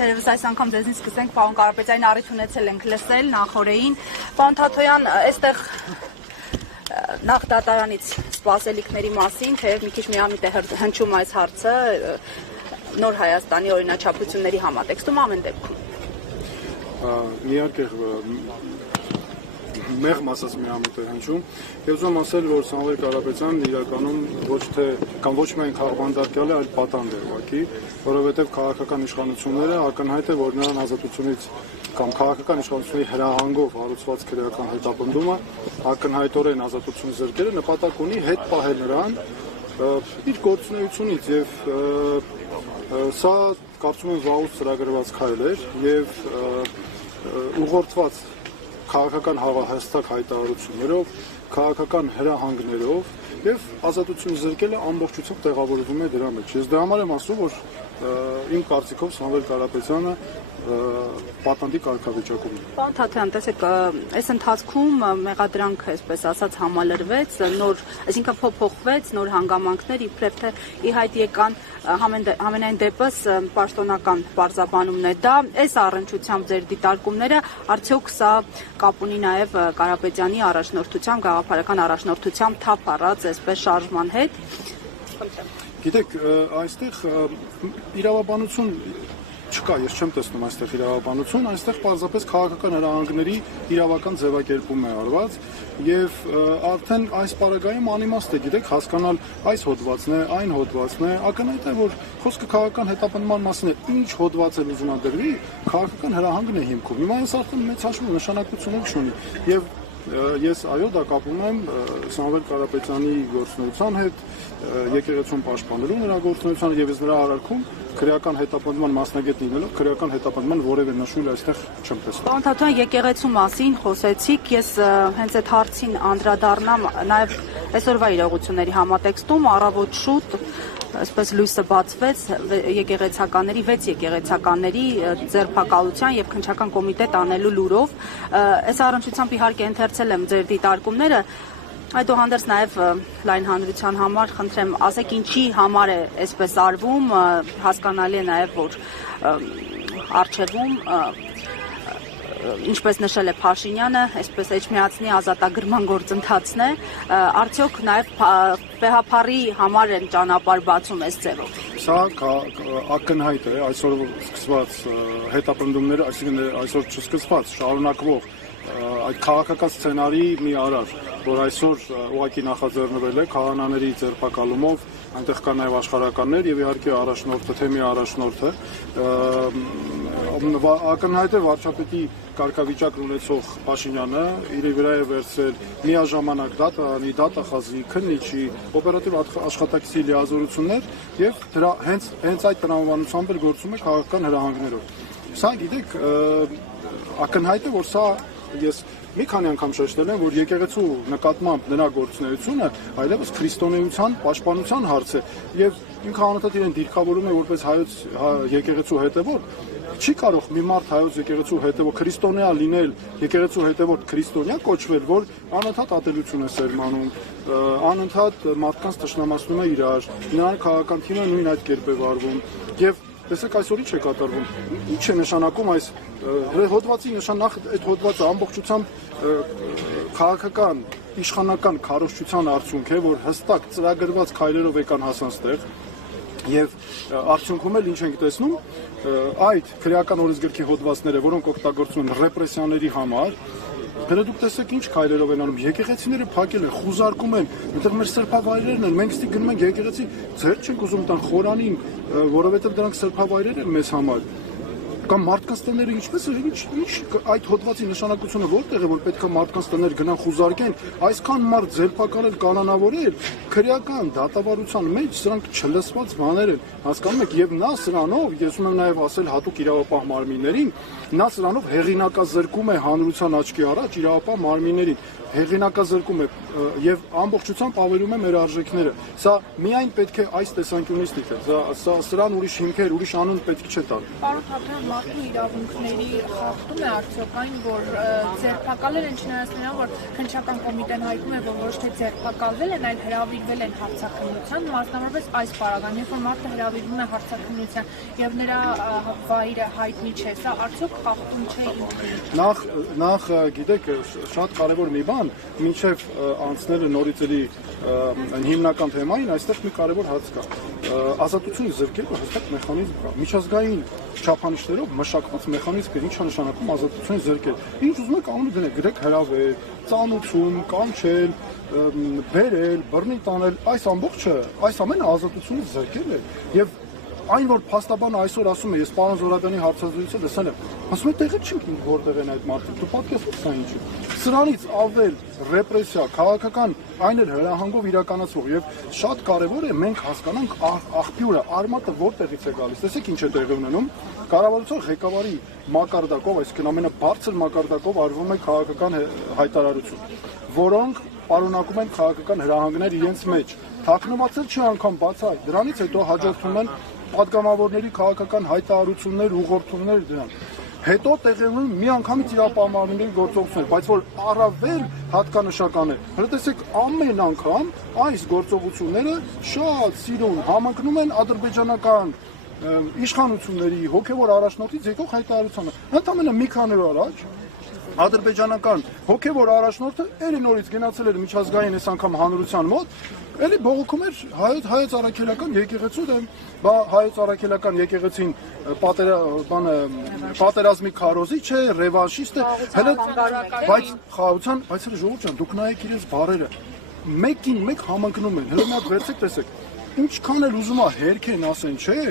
Թերևս այս անգամ ձեզնից սկսենք, պարոն Կարապետյանի առիթ ունեցել ենք լսել նախորդին։ Պարոն Թաթոյան, այստեղ նախ դատարանից սպասելիքների մասին, թեև մի քիչ միամիտ է հնչում այս հարցը Նոր Հայաստանի օրինաչափությունների համատեքստում ամեն դեպքում։ Իհարկե մեղմ ասած միամիտ է հնչում, եւ ուզում ասել, որ Սամվել Կարապետյանն իրականում ոչ միայն քաղբանդարկյալ է, այլ պատանդ է ուղղակի, որովհետեւ քաղաքական իշխանությունները ակնհայտ է, որ նրան ազատությունից կամ քաղաքական իշխանությունների հրահանգով հարուցված քրեական հետապնդումը ակնհայտորեն ազատություն զրկելը նպատակ ունի հետ պահել նրան իր գործունեությունից եւ սա կարծում եմ վաղուց ծրագրված քայլ էր եւ ուղղորդված քաղաքական հստակ հայտարարություններով, քաղաքական հրահանգներով եւ ազատություն զրկելը ամբողջությամբ տեղավորվում է դրա մեջ։ Ես դրա համար եմ ասում, որ իմ կարծիքով Սամվել Կարապետյանը պատանդի կարգավիճակում է։ Պարոն Թաթոյան, տեսեք, այս ընթացքում մեղադրանքը, այսպես ասած, համալրվեց, նոր, այսինքն փոփոխվեց, նոր հանգամանքներ իբրև թե ի հայտ եկան, համենայն դեպս պաշտոնական պարզաբանումն է դա, այս առնչությամբ ձեր դիտարկումները, արդյոք սա կապ ունի նաև Կարապետյանի առաջնորդությամբ, գաղափարական առաջնորդությամբ թափ առած այսպես շարժման հետ։ Գիտեք, այստեղ իրավաբանություն չկա, ես չեմ տեսնում այստեղ իրավաբանություն, այստեղ պարզապես քաղաքական հրահանգների իրավական ձևակերպում է արված եւ արդեն այս պարագայում անիմաստ է, գիտեք, հասկանալ այս հոդվածն է, այն հոդվածն է, ակնհայտ է, որ խոսքը քաղաքական հետապնդման մասին է, ինչ հոդված է ուզունադրվի, քաղաքական հրահանգն է հիմքում։ Հիմա այս արդեն մեծ հաշվով նշանակություն չունի եւ ես այո դա կապում եմ Սամվել Կարապետյանի գործունեության հետ, եկեղեցուն պաշտպանելու նրա գործունեությանը եւ ես նրա արարքում քրեական հետապնդման մասնագետ լինելով քրեական հետապնդման որևէ նշույլ այստեղ չեմ տեսնում։ Պարոն Թաթոյան, եկեղեցու մասին խոսեցիք, ես հենց այդ հարցին անդրադառնամ նաեւ այսօրվա իրողությունների համատեքստում առավոտ շուտ այսպես լույսը բացվեց եկեղեցականների 6 եկեղեցականների ձերբակալության եւ քննչական կոմիտետ անելու լուրով այս առնչությամբ իհարկե ընթերցել եմ ձեր դիտարկումները այդուհանդերձ նաեւ լայն հանրության համար խնդրեմ ասեք ինչի համար է այսպես արվում հասկանալի է նաեւ որ արչեվում ինչպես նշել է Փաշինյանը, այսպես Էջմիածնի ազատագրման գործընթացն է, արդյոք նաև ՊՀՓ-ի համար են ճանապարհ բացում այս ձևով։ Սա ակնհայտ է այսօր սկսված հետապնդումները, այսինքն այսօր չսկսված, շարունակվող այդ քաղաքական սցենարի մի արար, որ այսօր ուղղակի նախաձեռնվել է քահանաների ձերբակալումով, այնտեղ կա նաև աշխարհականներ եւ իհարկե առաջնորդը, թեմի առաջնորդը ակնհայտ է վարչապետի կարգավիճակ ունեցող Փաշինյանը իր վրա է վերցրել միաժամանակ դատախազի, քննիչի, օպերատիվ աշխատակցի լիազորություններ եւ դրա հենց այդ տրամաբանությամբ էլ գործում է քաղաքական հրահանգներով։ Սա գիտեք ակնհայտ է, որ սա ես մի քանի անգամ շեշտել եմ, որ եկեղեցու նկատմամբ նրա գործունեությունը այլևս քրիստոնեության պաշտպանության հարց է եւ ինքը անընդհատ իրեն դիրքավորում է որպես հայոց եկեղեցու հետևորդ չի կարող մի մարդ հայոց եկեղեցու հետևորդ քրիստոնյա լինել, եկեղեցու հետևորդ քրիստոնյա կոչվել, որ անընդհատ ատելություն է սերմանում, անընդհատ մարդկանց թշնամացնում է իրար, նրան քաղաքական թիմը նույն այդ կերպ է վարվում եւ տեսեք այսօր ինչ է կատարվում, ինչ է նշանակում այս հոդվածի նշանախ այդ հոդվածը ամբողջությամբ քաղաքական իշխանական քարոզչության արդյունք է, որ հստակ ծրագրված քայլերով եկան հասան ստեղ եւ արդյունքում էլ ինչ ենք տեսնում այդ քրեական օրենսգրքի հոդվածները, որոնք օգտագործվում են ռեպրեսիաների համար Դրա դուք տեսեք ինչ քայլերով են անում, եկեղեցիները փակել են, խուզարկում են, այնտեղ մեր սրբավայրերն են, մենք ստի գնում ենք եկեղեցի, ձեր չենք ուզում տան խորանին, որովհետև դրանք սրբավայրեր են մեզ համար։ Կամ մարդկանց տները ինչպես է, ինչ այդ հոդվածի նշանակությունը որտեղ է, որ պետք է մարդկանց տներ գնան խուզարկեն, այսքան մարդ ձերբակալել, կանոնավորել, քրեական դատավարության մեջ սրանք չլսված բաներ են, հասկանում եք, եւ նա սրանով, ես ուզում եմ նաեւ ասել հատուկ իրավապահ մարմիններին, նա սրանով հեղինակազրկում է հանրության աչքի առաջ իրավապահ մարմիններին, հեղինակազրկում է եւ ամբողջությամբ ավերում է մեր արժեքները։ Սա միայն պետք է այս տեսանկյունից դիտել։ Սրան ուրիշ հիմքեր, ուրիշ անուն պետք չէ տալ։ Պարոն Թաթոյան, մարդու իրավունքների խախտում է արդյոք այն, որ ձերբակալել են չնայած նրան, որ քննչական կոմիտեն հայտնում է, որ ոչ թե ձերբակալվել են, այլ հրավիրվել են հարցաքննության, մասնավորապես այս պարագան, երբ որ մարդը հրավիրվում է հարցաքննության եւ նրա վայրը հայտնի չէ, սա արդյոք խախտում չէ ինքնին։ Նախ գիտեք, շատ կարևոր մի բան, մինչև անցնելը նորից էլի հիմնական թեմային, այստեղ մի կարևոր հարց կա։ Ազատությունը զրկելու հստակ մեխանիզմ կա։ Միջազգային չափանիշներով մշակված մեխանիզմ կա, ինչա նշանակում ազատությունը զրկել։ Ինչ ուզում եք անունը դնեք, գրեք հրավեր, ծանոթություն, կանչել, բերել, բռնի տանել, այս ամբողջը, այս ամենը ազատությունը զրկել է։ Եվ այն որ փաստաբանը այսօր ասում է, ես պարոն Զոհրաբյանի հարցազրույցը լսել եմ, ասում է տեղը չունի որտեղ են այդ մարդիկ, դու պատկերացնում ես այն ինչի։ Սրանից ավել ռեպրեսիա, քաղաքական այն էլ հրահանգով իրականացվող եւ շատ կարեւոր է մենք հասկանանք աղբյուրը, արմատը որտեղից է գալիս։ Տեսեք ինչ է տեղի ունենում։ Կառավարության ղեկավարի մակարդակով, այսինքն ամենաբարձր մակարդակով արվում է քաղաքական հայտարարություն, որոնք պարունակում են քաղաքական հրահանգներ իրենց մեջ։ Թաքնվածել չի անգամ բացահայտ։ Դրանից հետո հաջորդում են պատգամավորների քաղաքական հայտարարություններ, ուղղորդումներ դրան։ Հետո տեղի ունեն միանգամից իրապահմանների գործողություններ, բայց որ առավել հատկանշական է։ Հələ տեսեք, ամեն անգամ այս գործողությունները շատ սիրուն համընկնում են ադրբեջանական իշխանությունների հոգևոր առաջնորդից եկող հայտարարությանը։ Ընդամենը մի քանի օր առաջ ադրբեջանական հոգևոր առաջնորդը էլի նորից գնացել էր միջազգային այս անգամ հանրության մոտ, էլի բողոքում էր հայոց առաքելական եկեղեցու դեմ, հայոց առաքելական եկեղեցին պատերազմի քարոզիչ է, ռևանշիստ է, բայց խաղաղության, բայց ժողովուրդ ջան, դուք նայեք իրենց բառերը, մեկին մեկ համընկնում են, հələ մի հատ վերցեք տեսեք։ Ինչքան էլ ուզում է հերքեն ասեն, չէ,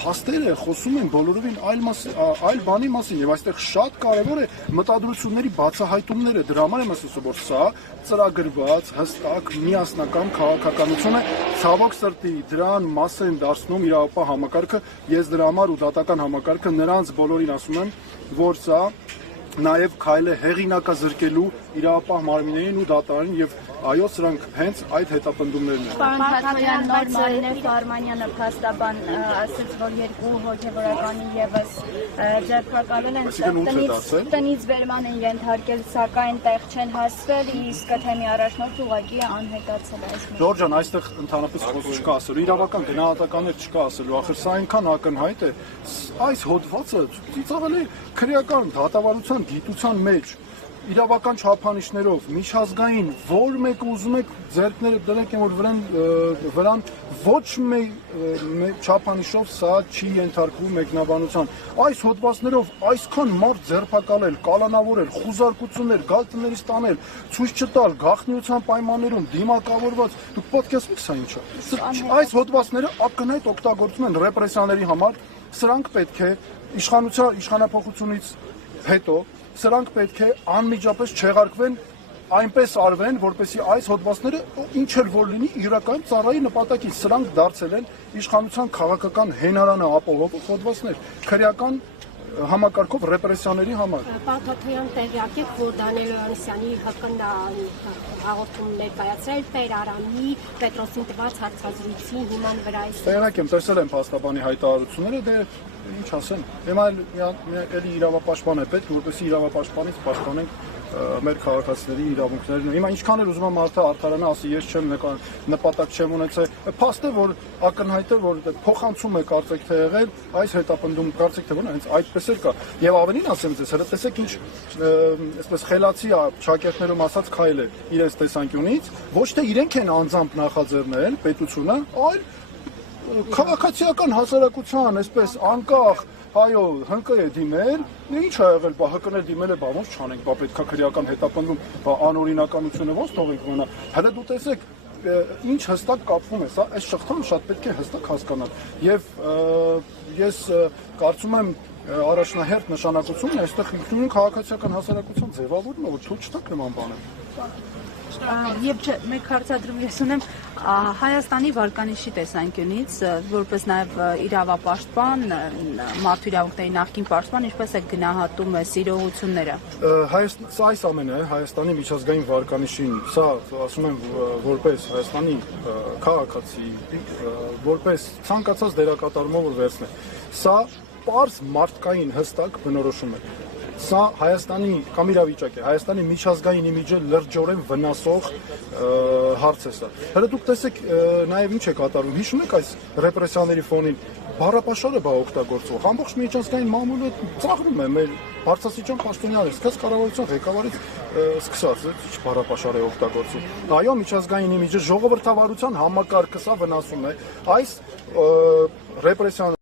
փաստերը խոսում են բոլորովին այլ բանի մասին եւ այստեղ շատ կարեւոր է մտադրությունների բացահայտումները, դրա համար եմ ասում, որ սա ծրագրված, հստակ, միասնական քաղաքականություն է, ցավոք սրտի դրան մաս են դարձնում իրավապահ համակարգը, ես դրա համար ու դատական համակարգը նրանց բոլորին ասում եմ, որ սա նաև քայլ է հեղինակազրկելու իրավապահ մարմիններին ու դատարանին եւ այո սրանք հենց այդ հետապնդումներն են։ Պարոն Թաթոյան, Նորմալներ Արմանյանը փաստաբան ասաց, որ երկու հոգեվորականի եւս ձերբակալել են, տնից վերման են ենթարկել, սակայն տեղ չեն հասվել, իսկ թեմի առաջնորդը ուղղակի անհետացել է այս մեջ։ Ժորժ ջան, այստեղ ընդհանրապես խոսք չկա ասելու, իրավական գնահատականներ չկա ասելու, ախր սա այնքան ակնհայտ է, այս հոդվածը ծիծաղել է քրեական դատավարության գիտության մեջ իրավական չափանիշներով միջազգային որ մեկը ուզում եք ձեռքները դրեք որ վրան ոչ մեկ չափանիշով սա չի ենթարկվում մեկնաբանության այս հոդվածներով այսքան մարդ ձերբակալել, կալանավորել, խուզարկություններ, գալ տներից տանել, ցույց չտալ, գաղտնիության պայմաններում դիմակավորված դուք պատկերացնում եք սա ինչա։ Այս հոդվածները ակնհայտ օգտագործում են ռեպրեսիաների համար, սրանք պետք է իշխանափոխությունից հետո սրանք պետք է անմիջապես չեղարկվեն, այնպես արվեն, որպեսզի այս հոդվածները ինչ էլ որ լինի, իրական ծառայի նպատակին սրանք դարձել են իշխանության քաղաքական հենարանը ապահովող հոդվածներ, քրեական համակարգով ռեպրեսիաների համար։ Պարոն Թաթոյան, տեղյակ եք, որ Դանիել Հովհաննիսյանի հաղորդում ներկայացրել Տեր Արամի Պետրոսին տված հարցազրույցի հիման վրա։ Տեղյակ եմ, տեսել եմ փաստաբանի հայտարարությունները, դե ինչ ասեմ, հիմա էլի իրավապաշտպան է պետք, որպեսզի իրավապաշտպանից պաշտպանենք մեր քաղաքացիների իրավունքներն։ Հիմա ինչքան էլ ուզում եմ մարդը արդարանա, ասի ես չեմ նպատակ չեմ ունեցել, փաստ է որ ակնհայտ է որ փոխանցում է կարծեք թե եղել, այս հետապնդում կարծեք թե ոնց հենց այդպես էլ կա։ Եվ ավելին ասեմ ձեզ, հələ տեսեք ինչ այսպես խելացի շակերտներում ասած քայլ է իրենց տեսանկյունից, ոչ թե իրենք են անձամբ նախաձեռնել պետությունը, այլ քաղաքացիական հասարակության այսպես անկախ այո հնկը է դիմել ինչ ա եղել բա հկնել դիմել է բա ոնց չանենք բա պետքա քրեական հետապնդում բա անօրինականությունը ոնց թողենք մնա հələ դու տեսեք ինչ հստակ կապվում է սա այս շղթան շատ պետք է հստակ հասկանալ եւ ես կարծում եմ առաջնահերթ նշանակությունն է այստեղ ինքնուրույն քաղաքացիական հասարակության ձևավորումը որ ցույց չտակ նման բաներ Եվ մեկ հարցադրում ես ունեմ Հայաստանի վարկանիշի տեսանկյունից, որպես նաև իրավապաշտպան, մարդու իրավունքների նախկին պաշտպան, ինչպես է գնահատում սիրողությունները։ Սա այս ամենը Հայաստանի միջազգային վարկանիշին, սա ասում եմ որպես Հայաստանի քաղաքացի, որպես ցանկացած դերակատարումով որ վերցնե, սա պարզ մարդկային հստակ բնորոշում է։ Սա Հայաստանի կամ իրավիճակ է, Հայաստանի միջազգային իմիջը լրջորեն վնասող հարց է սա։ Հələ դուք տեսեք նաև ինչ է կատարվում, հիշում եք այս ռեպրեսիաների ֆոնին, բառապաշարը բա օգտագործող, ամբողջ միջազգային մամուլը ծաղրում է մեր բարձրաստիճան պաշտոնյաներից, սկսած կառավարության ղեկավարից սկսած, ինչ բառապաշար է օգտագործում։ Այո, միջազգային իմիջը ժողովրդավարության համակարգը սա վնասում է, այս ռեպրեսիաները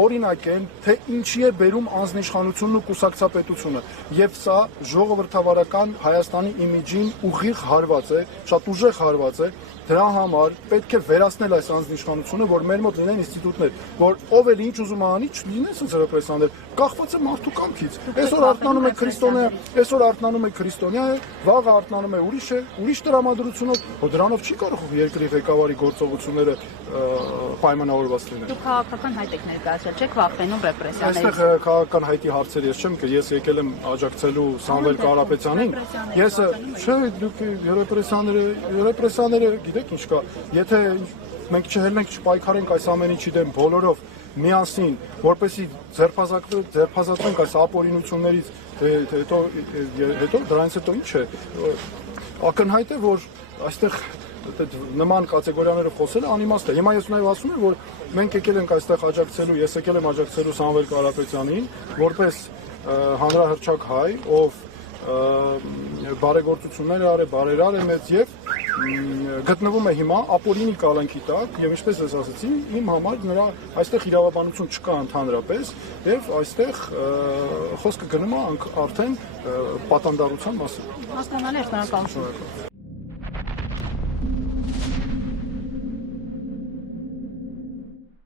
օրինակ են, թե ինչի է բերում անձնիշխանությունն ու կուսակցապետությունը, եւ սա ժողովրդավարական Հայաստանի իմիջին ուղիղ հարված է, շատ ուժեղ հարված է, դրա համար պետք է վերացնել այս անձնիշխանությունը, որ մեր մոտ լինեն ինստիտուտներ, որ ով էլ ինչ ուզում անի, չլինեն սենց ռեպրեսիաներ, կախված է մարդու կամքից։ Այսօր արթնանում է քրիստոնյա, այսօր արթնանում է քրիստոնյա, վաղը արթնանում է ուրիշ տրամադրությունով, որ դրանով չի կարող երկրի ղեկավարի գործողությունները պայմանավորված լինել։ Դուք քաղաքական հայտ եք ներկայացրել, չեք վախենում ռեպրեսիաներից։ Այստեղ քաղաքական հայտի հարցեր ես չեմ, ես եկել եմ աջակցելու Սամվել Կարապետյանին։ Ես չէ, դուք ռեպրեսիաները գիտեք ինչ կա, եթե մենք չհելնենք, չպայքարենք այս ամեն ինչի դեմ բոլորով միասին, որպեսզի ձերբազատվենք այս ապօրինություններից, հետո դրանից հետո ինչ է, ակնհայտ է, որ այստեղ նման կատեգորիաներով խոսելը անիմաստ է։ Հիմա ես նաև ասում եմ, որ մենք եկել ենք այստեղ աջակցելու, ես եկել եմ աջակցելու Սամվել Կարապետյանին, որպես հանրահռչակ հայ, ով բարեգործություններ է արել, բարերար է մեծ եւ գտնվում է հիմա ապօրինի կալանքի տակ եւ ինչպես ես ասացի, իմ համար նրա այստեղ իրավաբանություն չկա ընդհանրապես եւ այստեղ խոսքը գնում է արդեն պատանդարության մասին։ Հասկանալի է, շնորհակալություն։